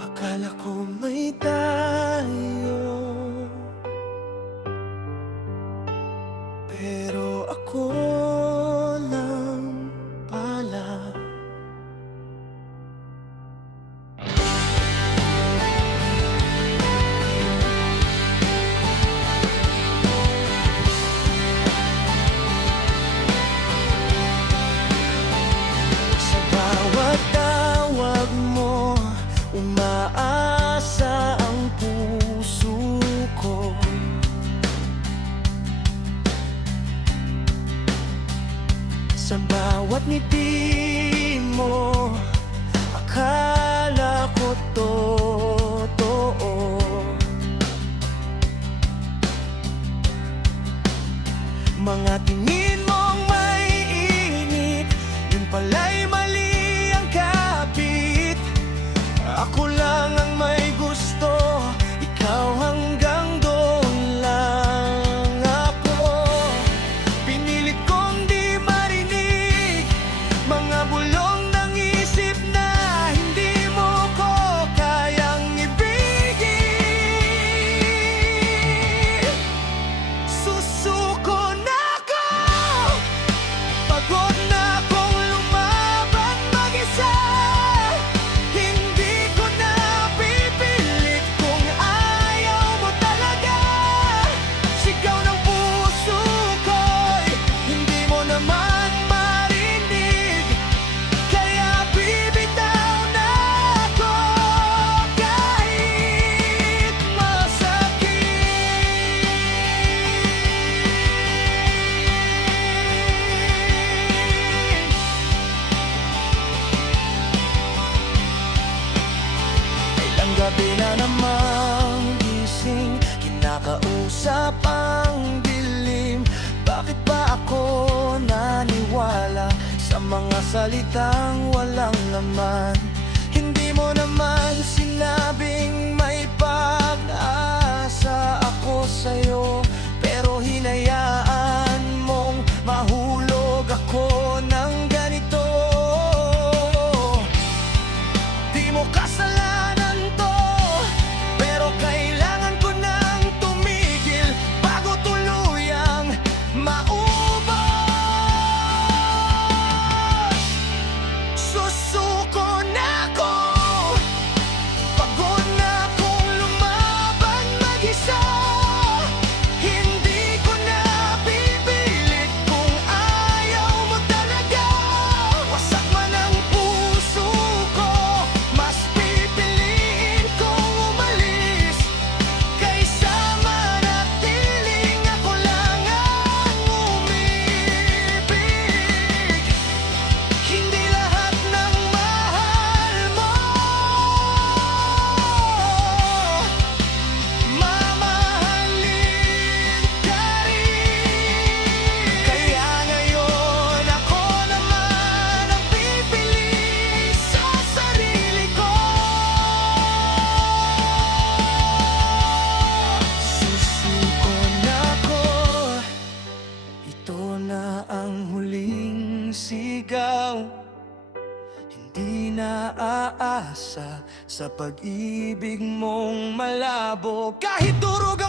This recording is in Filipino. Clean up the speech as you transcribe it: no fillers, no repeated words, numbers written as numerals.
Akala ko may tayo, pero ako lang pala. Sa bawat tawag mo, umaasa ang puso ko. Sa bawat ngiti mo, akala ko totoo. Mga tingin mong may init, yun pala'y mali ang kapit. Ako lang ang may gusto, ikaw hanggang doon lang ako. Pinilit kong di marinig mga bulong ng isip na hindi mo ko kayang ibigin. Susuko na ako, pagod na akong lumaban mag-isa. Hindi ko na pipilit kung ayaw mo talaga. Sigaw ng puso ko'y hindi mo naman marinig, kaya bibitaw na ako kahit masakit. Ilang gabi na namang gising, kinakausap ang dilim. Bakit ba ako naniwala sa mga salitang walang laman? Hindi mo naman sinabing may pag-asa ako sa'yo, pero hinayaan mong mahulog ako ng ganito. Di mo kasalanan to, pero kailangan ko nang tumigil bago tuluyang maubos. Susuko na ako, pagod na akong lumaban mag-isa. Hindi ko na pipilit kung ayaw mo talaga. Wasak man ang puso ko, mas pipiliin kong umalis kaysa manatiling ako lang ang umibig. Hindi lahat ng mahal mo mamahalin ka rin. Kaya ngayon ako naman ang pipili sa sarili ko. Susuko na ako, ito na ang huling sigaw. Hindi na aasa sa pag-ibig mong malabo, kahit durog